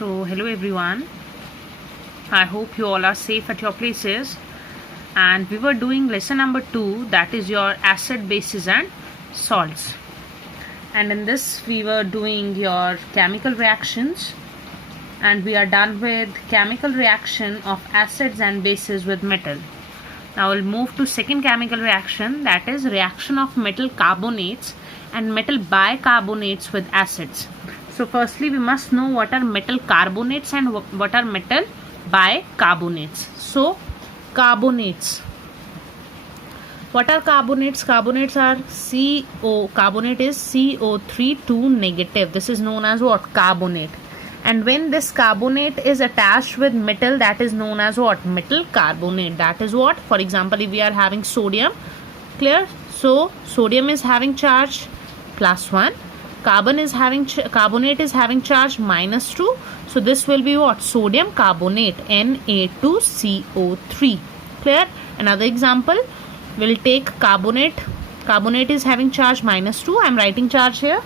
So hello everyone, I hope you all are safe at your places, and we were doing lesson number 2, that is your acid, bases and salts. And in this we were doing your chemical reactions, and we are done with chemical reaction of acids and bases with metal. Now we'll move to second chemical reaction, that is reaction of metal carbonates and metal bicarbonates with acids. So firstly we must know what are metal carbonates and what are metal bicarbonates. So carbonates, what are carbonates? Carbonates are CO, carbonate is CO3 2 negative. This is known as what? Carbonate. And when this carbonate is attached with metal, that is known as what? Metal carbonate. That is what? For example, if we are having sodium, clear? So sodium is having charge +1, carbonate is having charge -2. So this will be what? Sodium carbonate, Na2CO3. Clear? Another example, we'll take carbonate. Carbonate is having charge -2. I'm writing charge here.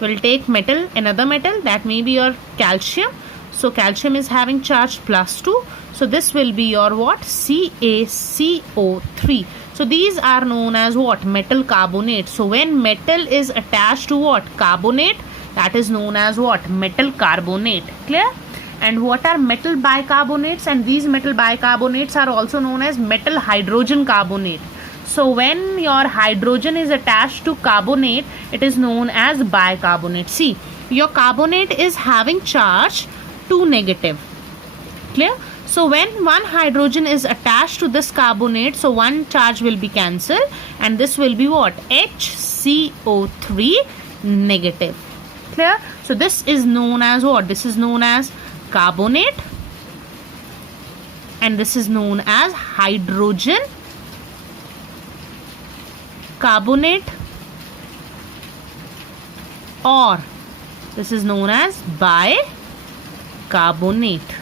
We'll take metal, another metal, that may be your calcium. So calcium is having charge +2. So this will be your what? CaCO3. So these are known as what? Metal carbonate. So when metal is attached to what? Carbonate, that is known as what? Metal carbonate. Clear? And what are metal bicarbonates? And these metal bicarbonates are also known as metal hydrogen carbonate. So when your hydrogen is attached to carbonate, it is known as bicarbonate. See, your carbonate is having charge 2 negative. Clear? So when one hydrogen is attached to this carbonate, so one charge will be cancelled, and this will be what? HCO3 negative. Clear? So this is known as what? This is known as carbonate, and this is known as hydrogen carbonate, or this is known as bicarbonate.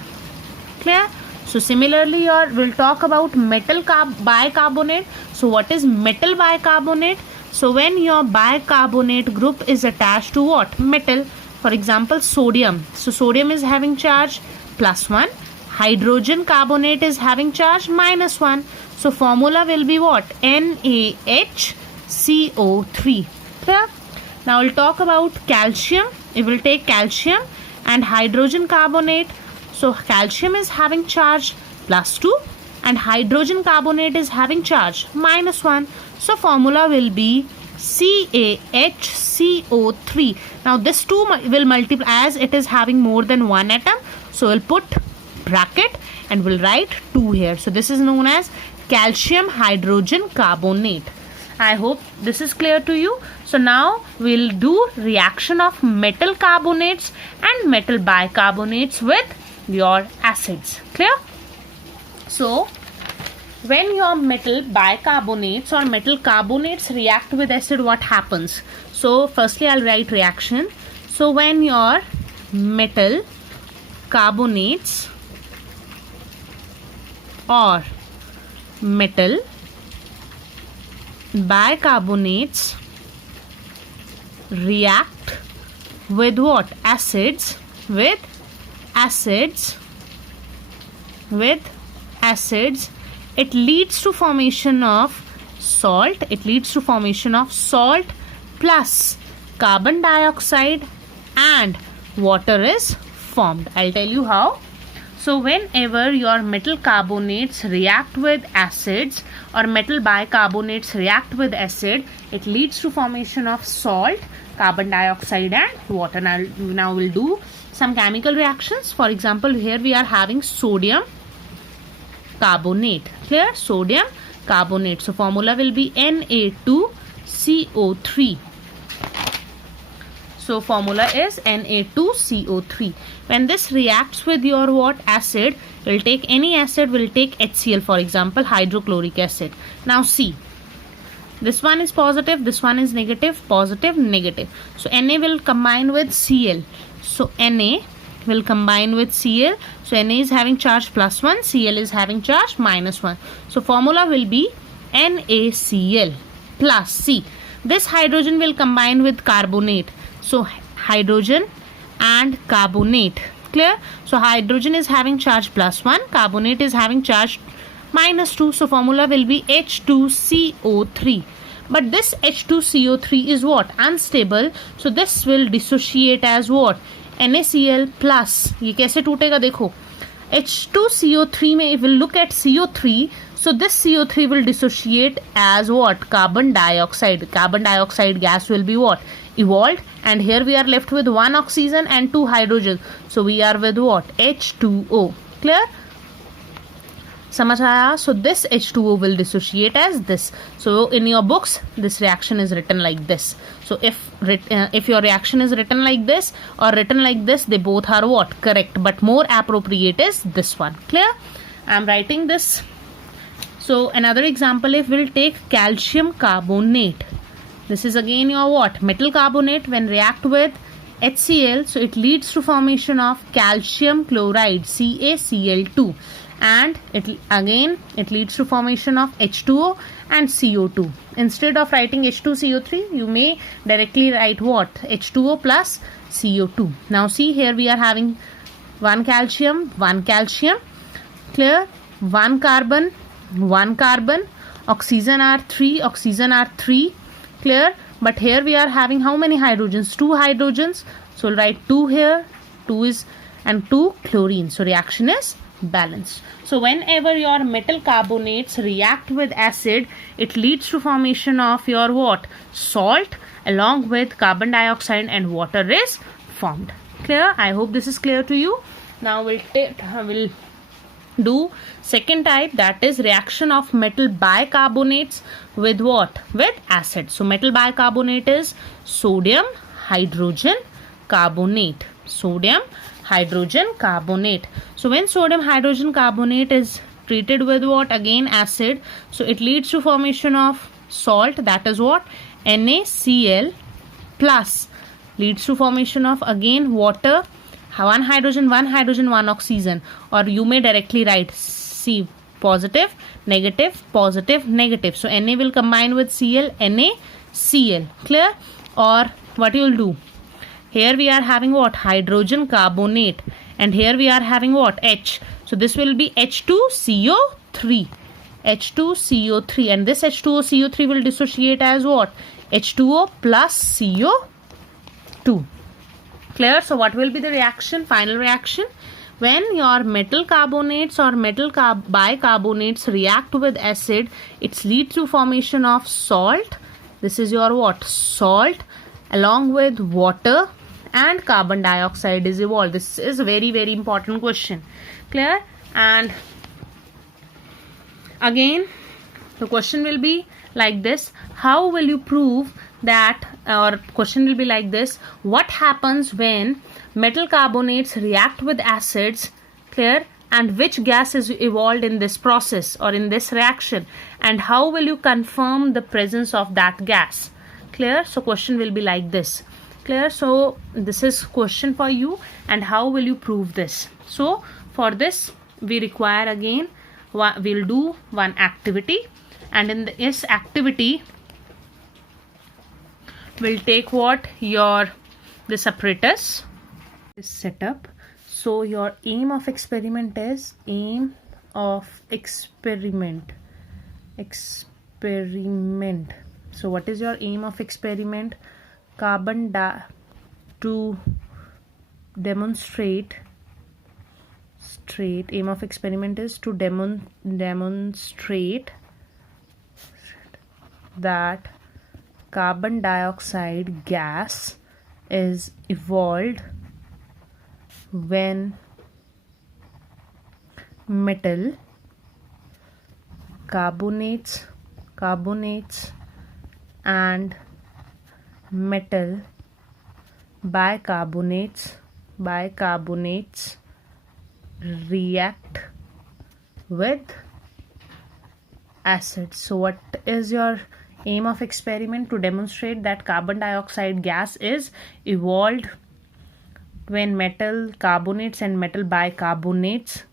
Clear? So similarly, we'll talk about metal bicarbonate. So what is metal bicarbonate? So when your bicarbonate group is attached to what? Metal. For example, sodium. So sodium is having charge +1. Hydrogen carbonate is having charge -1. So formula will be what? NaHCO3. Clear? Now we'll talk about calcium. We will take calcium and hydrogen carbonate. So calcium is having charge +2 and hydrogen carbonate is having charge -1. So formula will be CaHCO3. Now this 2 will multiply as it is having more than one atom. So we'll put bracket and we'll write 2 here. So this is known as calcium hydrogen carbonate. I hope this is clear to you. So now we'll do reaction of metal carbonates and metal bicarbonates with your acids. Clear? So when your metal bicarbonates or metal carbonates react with acid, what happens? So firstly I'll write reaction. So when your metal carbonates or metal bicarbonates react with what? Acids, with acids, it leads to formation of salt. It leads to formation of salt plus carbon dioxide and water is formed. I'll tell you how. So whenever your metal carbonates react with acids or metal bicarbonates react with acid, it leads to formation of salt, carbon dioxide and water. Now we'll do some chemical reactions. For example, here we are having sodium carbonate. Clear? Sodium carbonate. So formula will be Na2CO3. So formula is Na2CO3. When this reacts with your what? Acid, we'll take any acid, we'll take HCl, for example, hydrochloric acid. Now see, this one is positive, this one is negative, positive, negative. So Na will combine with Cl. So Na will combine with Cl. So Na is having charge +1, Cl is having charge -1. So formula will be NaCl plus C. This hydrogen will combine with carbonate. So hydrogen and carbonate. Clear? So hydrogen is having charge +1, carbonate is having charge -2. So formula will be H2CO3. But this H2CO3 is what? Unstable. So this will dissociate as what? NaCl plus. ये कैसे टूटेगा देखो. H2CO3 में if we look at CO3, so this CO3 will dissociate as what? Carbon dioxide. Carbon dioxide gas will be what? Evolved, and here we are left with 1 oxygen and 2 hydrogen. So we are with what? H2O. Clear? समझ आया? So this H2O will dissociate as this. So in your books this reaction is written like this. So if your reaction is written like this or written like this, they both are what? Correct, but more appropriate is this one. Clear? I'm writing this. So another example, if we'll take calcium carbonate, this is again your what? Metal carbonate. When react with HCl, so it leads to formation of calcium chloride, CaCl2, and it leads to formation of H2O and CO2. Instead of writing H2CO3, you may directly write what? H2O plus CO2. Now see, here we are having one calcium, clear, one carbon, oxygen are 3, clear. But here we are having how many hydrogens? 2 hydrogens. So we'll write 2 here, 2 is, and 2 chlorine. So reaction is balanced. So whenever your metal carbonates react with acid, it leads to formation of your what? Salt, along with carbon dioxide and water is formed. Clear? I hope this is clear to you. Now we'll do second type, that is reaction of metal bicarbonates with what? With acid. So metal bicarbonate is sodium hydrogen carbonate. Sodium hydrogen carbonate. So when sodium hydrogen carbonate is treated with what? Again acid. So it leads to formation of salt, that is what? NaCl plus, leads to formation of again water, one hydrogen, one oxygen, or you may directly write C, positive, negative, positive, negative. So Na will combine with Cl, NaCl. Clear? Or what you will do? Here we are having what? Hydrogen carbonate, and here we are having what? H. So this will be H2CO3. H2CO3, and this H2CO3 will dissociate as what? H2O plus CO2. Clear? So what will be the reaction? Final reaction. When your metal carbonates or metal bicarbonates react with acid, it leads to formation of salt. This is your what? Salt, along with water, and carbon dioxide is evolved. This is a very, very important question. Clear? And again, the question will be like this: how will you prove that? Or question will be like this: what happens when metal carbonates react with acids? Clear? And which gas is evolved in this process or in this reaction, and how will you confirm the presence of that gas? Clear? So question will be like this. Clear? So this is question for you, and how will you prove this? So for this we require again, we'll do one activity, and in this activity we'll take what? This apparatus, this setup. So your aim of experiment is experiment. So what is your aim of experiment? To demonstrate. Aim of experiment is to demonstrate that carbon dioxide gas is evolved when metal carbonates and metal bicarbonates react with acid. So what is your aim of experiment? To demonstrate that carbon dioxide gas is evolved when metal carbonates and metal bicarbonates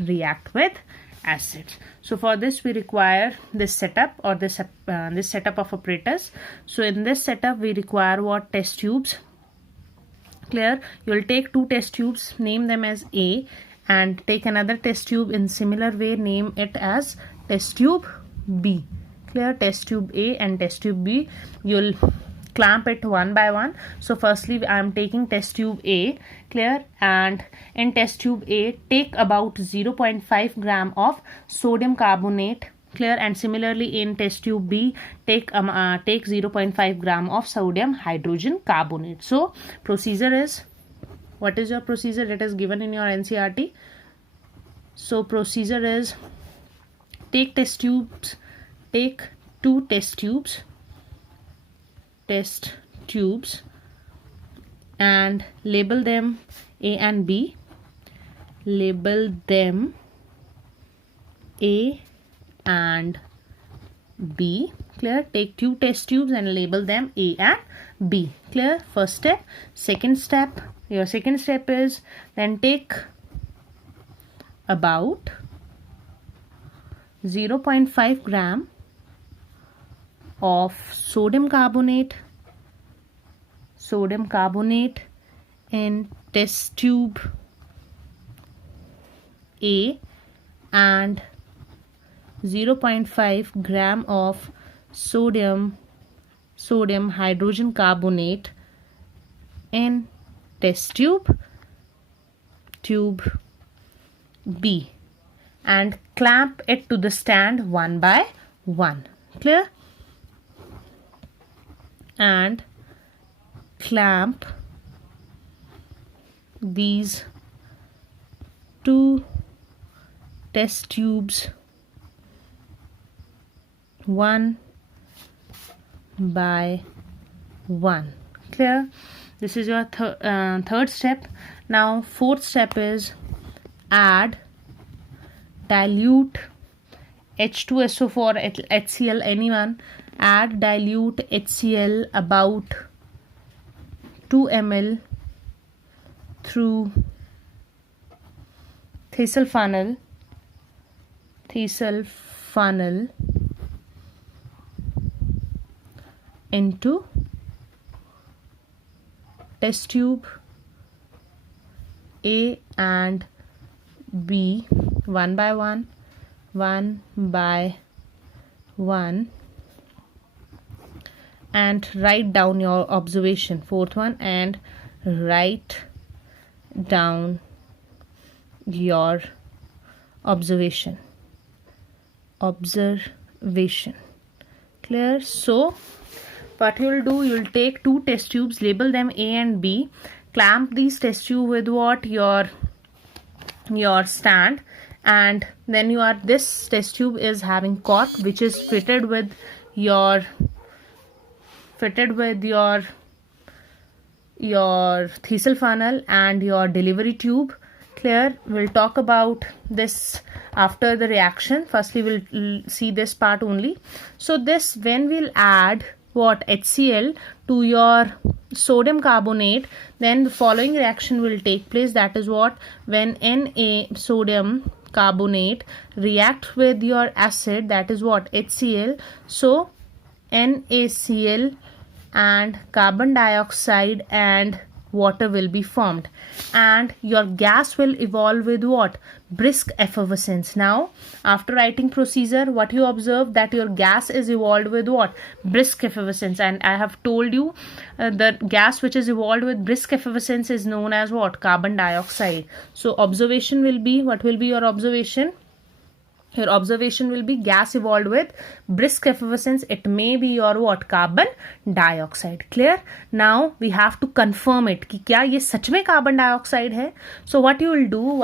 react with acids. So for this we require this setup or this setup of apparatus. So in this setup we require what? Test tubes. Clear? You will take two test tubes, name them as A, and take another test tube in similar way, name it as test tube B. Clear? Test tube A and test tube B, you'll clamp it one by one. So firstly I am taking test tube A. Clear? And in test tube A, take about 0.5 gram of sodium carbonate. Clear? And similarly in test tube B, take 0.5 gram of sodium hydrogen carbonate. So procedure is, what is your procedure? It is given in your NCERT. So procedure is, take test tubes, take two test tubes, and label them A and B. Label them A and B. Clear? Take two test tubes and label them A and B. Clear? First step. Second step, your second step is, then take about 0.5 gram of sodium carbonate in test tube A and 0.5 gram of sodium hydrogen carbonate in test tube B, and clamp it to the stand one by one. Clear? And clamp these two test tubes one by one. Clear? This is your third step. Now fourth step is, add dilute H2SO4 HCl, anyone, add dilute HCl about 2 ml through Thesel funnel into test tube A and B one by one, and write down your observation. Fourth one, and write down your observation. Clear? So what you will do, you will take two test tubes, label them A and B, clamp these test tube with what? Your stand, and then this test tube is having cork which is fitted with your Thesel funnel and your delivery tube. Clear? We'll talk about this after the reaction. Firstly we'll see this part only. So this, when we'll add what? HCl to your sodium carbonate, then the following reaction will take place. That is what? When Na sodium carbonate react with your acid, that is what? HCl. So NaCl and carbon dioxide and water will be formed, and your gas will evolve with what? Brisk effervescence. Now after writing procedure, what you observe, that your gas is evolved with what? Brisk effervescence. And I have told you the gas which is evolved with brisk effervescence is known as what? Carbon dioxide. So observation will be, what will be your observation? Your observation will be gas evolved with brisk effervescence. It may be your what? Carbon dioxide. Clear? Now we have to confirm it कि क्या ये सच में carbon dioxide है. So what you will do,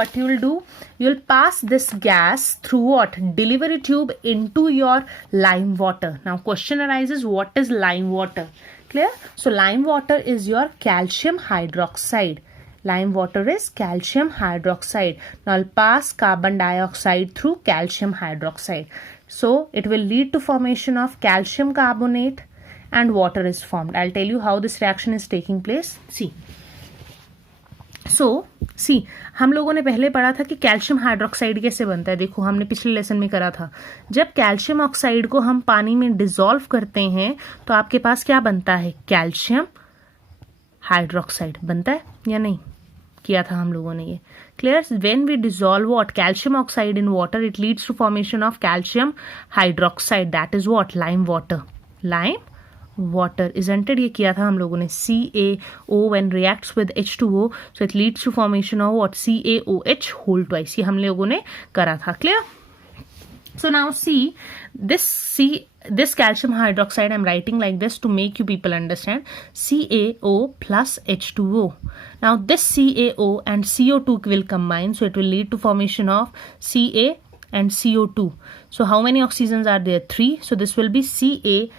you will pass this gas through what? Delivery tube into your lime water. Now question arises, what is lime water? Clear? So lime water is your calcium hydroxide. Lime water is calcium hydroxide. Now I'll pass carbon dioxide through calcium hydroxide. So it will lead to formation of calcium carbonate and water is formed. I'll tell you how this reaction is taking place. See. सो सी, हम लोगों ने पहले पढ़ा था कि calcium hydroxide कैसे बनता है. देखो हमने पिछले लेसन में करा था. जब कैल्शियम ऑक्साइड को हम पानी में डिसॉल्व करते हैं तो आपके पास क्या बनता है, कैल्शियम हाइड्रोक्साइड बनता है या नहीं, किया था हम लोगों ने ये. Clear. When we dissolve what, calcium oxide in water, it leads to formation of calcium hydroxide, that is what, lime water. Lime water, isn't it? ये किया था हम लोगों ने. CaO when reacts with H2O, so it leads to formation of what, CaOH whole twice. ये हम लोगों ने करा था. Clear? So now see this calcium hydroxide I'm writing like this to make you people understand. CaO plus H2O. Now this CaO and CO2 will combine, so it will lead to formation of Ca and CO2. So how many oxygens are there? 3. So this will be CaCO3,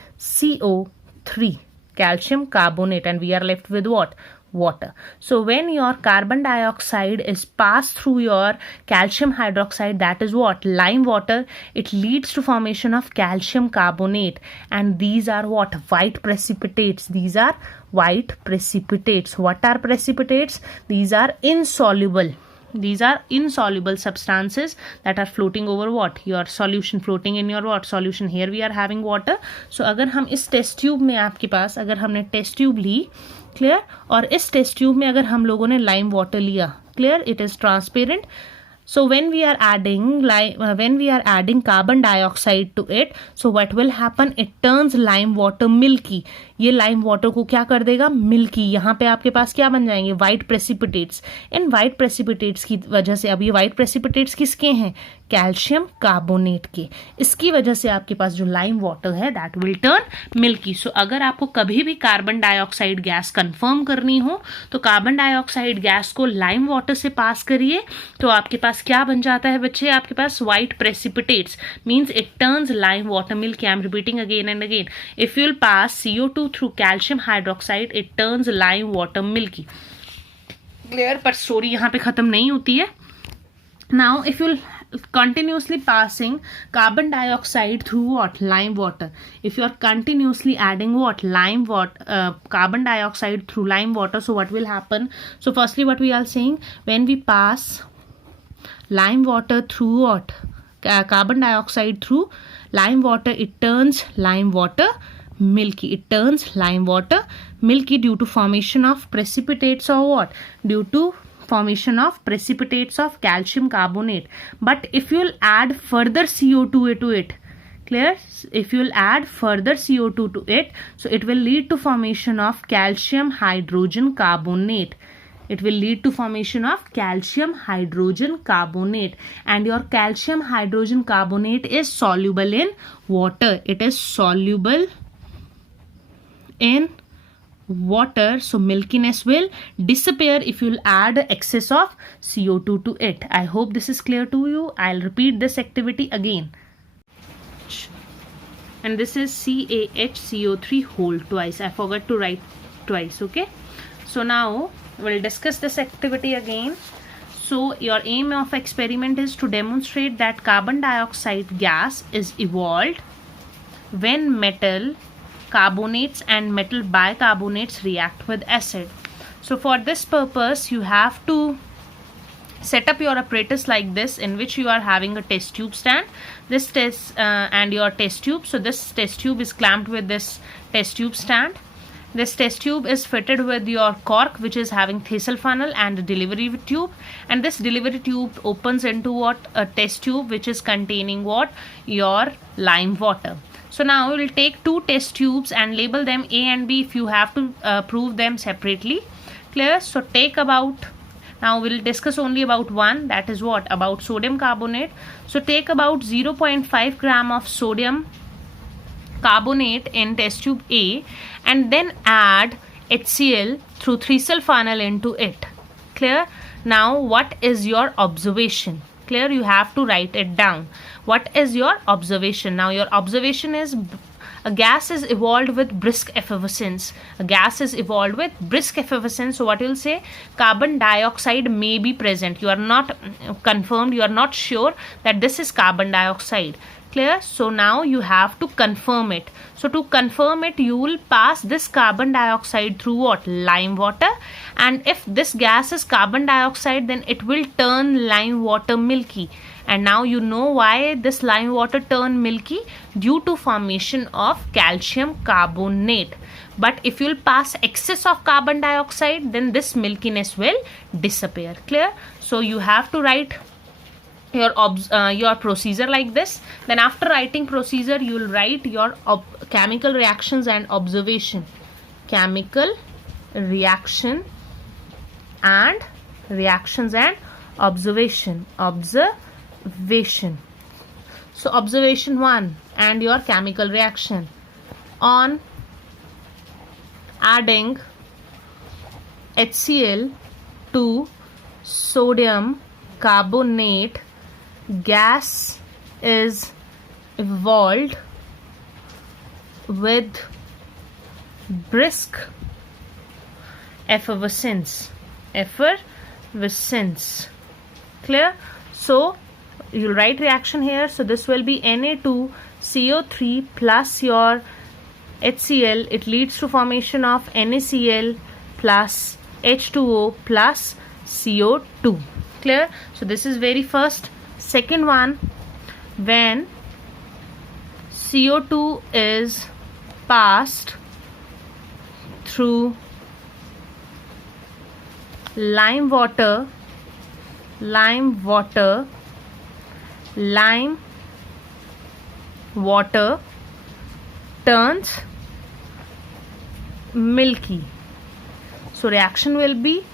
calcium carbonate, and we are left with what? Water. So when your carbon dioxide is passed through your calcium hydroxide, that is what, lime water, it leads to formation of calcium carbonate, and these are what, white precipitates. These are white precipitates. What are precipitates? These are insoluble. These are insoluble substances that are floating over what, your solution, floating in your what, solution. Here we are having water. So अगर हम इस test tube में, आपके पास अगर हमने test tube ली, clear, और इस test tube में अगर हम लोगों ने लाइम वाटर लिया, clear, it is transparent. So when we are adding carbon dioxide to it, so what will happen, it turns lime water milky. ये लाइम वाटर को क्या कर देगा, मिल्की. यहाँ पे आपके पास क्या बन जाएंगे, white precipitates. In white precipitates की वजह से, अब ये वाइट प्रेसिपिटेट्स किसके हैं, कैल्शियम कार्बोनेट के. इसकी वजह से आपके पास जो लाइम वाटर है दैट विल टर्न मिल्की. सो अगर आपको कभी भी कार्बन डाइऑक्साइड गैस कंफर्म करनी हो तो कार्बन डाइऑक्साइड गैस को लाइम वाटर से पास करिए, तो आपके पास क्या बन जाता है बच्चे, आपके पास white precipitates, means it turns lime water milky. I am repeating again and again. If you will pass CO2 through calcium hydroxide, it turns lime water milky. Clear? पर स्टोरी यहाँ पे खत्म नहीं होती है. Now if you continuously passing carbon dioxide through what, lime water, if you are continuously adding what, lime water, carbon dioxide through lime water, so what will happen? So firstly what we are saying, when we pass lime water through what, carbon dioxide through lime water, it turns lime water milky. It turns lime water milky due to formation of precipitates or what, due to formation of precipitates of calcium carbonate. But if you will add further CO2 to it, clear, if you will add further CO2 to it, so it will lead to formation of calcium hydrogen carbonate. It will lead to formation of calcium hydrogen carbonate, and your calcium hydrogen carbonate is soluble in water. It is soluble in water, so milkiness will disappear if you will add excess of CO2 to it. I hope this is clear to you. I'll repeat this activity again. And this is CaHCO3 whole twice. I forgot to write twice. Okay, so now we'll discuss this activity again. So your aim of experiment is to demonstrate that carbon dioxide gas is evolved when metal carbonates and metal bicarbonates react with acid. So for this purpose you have to set up your apparatus like this, in which you are having a test tube stand, this test and your test tube. So this test tube is clamped with this test tube stand. This test tube is fitted with your cork, which is having Thesel funnel and a delivery tube, and this delivery tube opens into what, a test tube which is containing what, your lime water. So now we will take two test tubes and label them A and B if you have to prove them separately. Clear? So take about, now we will discuss only about one, that is what, about sodium carbonate. So take about 0.5 gram of sodium carbonate in test tube A, and then add HCl through Thesel funnel into it. Clear? Now what is your observation? Clear? You have to write it down. What is your observation? Now your observation is a gas is evolved with brisk effervescence. A gas is evolved with brisk effervescence. So what you will say, carbon dioxide may be present. You are not confirmed, you are not sure that this is carbon dioxide. Clear? So now you have to confirm it. So to confirm it, you will pass this carbon dioxide through what? Lime water. And if this gas is carbon dioxide, then it will turn lime water milky. And now you know why this lime water turn milky, due to formation of calcium carbonate. But if you will pass excess of carbon dioxide, then this milkiness will disappear. Clear? So you have to write your procedure like this. Then after writing procedure, you will write your chemical reactions and observation. Chemical reaction and reactions and observation. So observation 1 and your chemical reaction. On adding HCl to sodium carbonate, gas is evolved with brisk effervescence. Clear? So you'll write reaction here. So this will be Na2CO3 plus your HCl. It leads to formation of NaCl plus H2O plus CO2. Clear? So this is very first. Second one, when CO2 is passed through lime water turns milky. So reaction will be,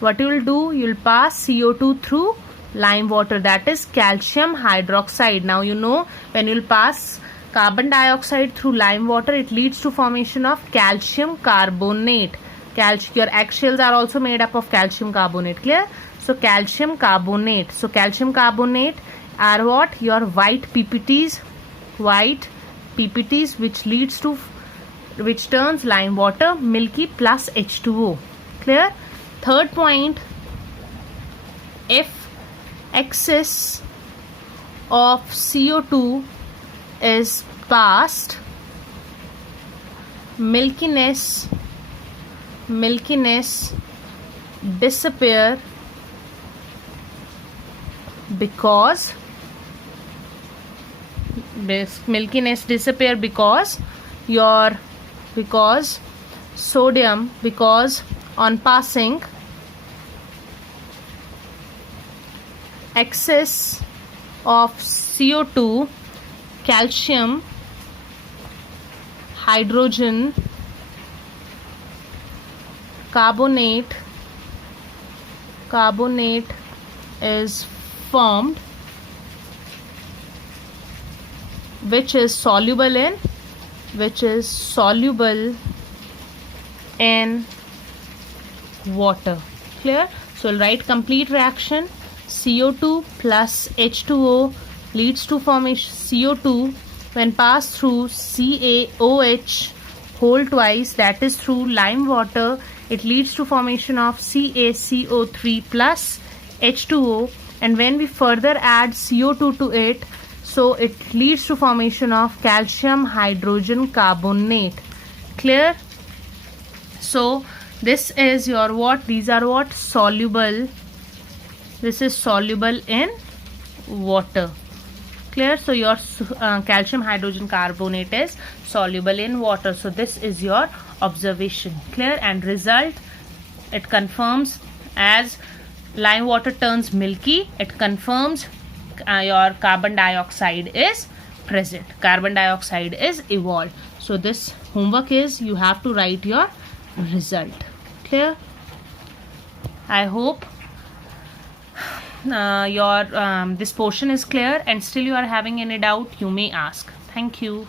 what you will do, you will pass CO2 through lime water, that is calcium hydroxide. Now you know, when you will pass carbon dioxide through lime water, it leads to formation of calcium carbonate. Your eggshells are also made up of calcium carbonate. Clear? So calcium carbonate. So calcium carbonate are what? Your white PPTs, which turns lime water milky plus H2O. Clear? Third point, if excess of CO2 is passed, milkiness disappear because on passing excess of CO2, calcium hydrogen carbonate is formed, which is soluble in water. Clear? So we'll write complete reaction. CO2 plus H2O leads to formation CO2 when passed through CaOH whole twice, that is through lime water, it leads to formation of CaCO3 plus H2O, and when we further add CO2 to it, so it leads to formation of calcium hydrogen carbonate. Clear? So this is your what? These are what? Soluble. This is soluble in water. Clear? So your calcium hydrogen carbonate is soluble in water. So this is your observation. Clear? And result, it confirms as lime water turns milky, it confirms your carbon dioxide is present. Carbon dioxide is evolved. So this homework is, you have to write your result. Clear? I hope this portion is clear, and still you are having any doubt, you may ask. Thank you.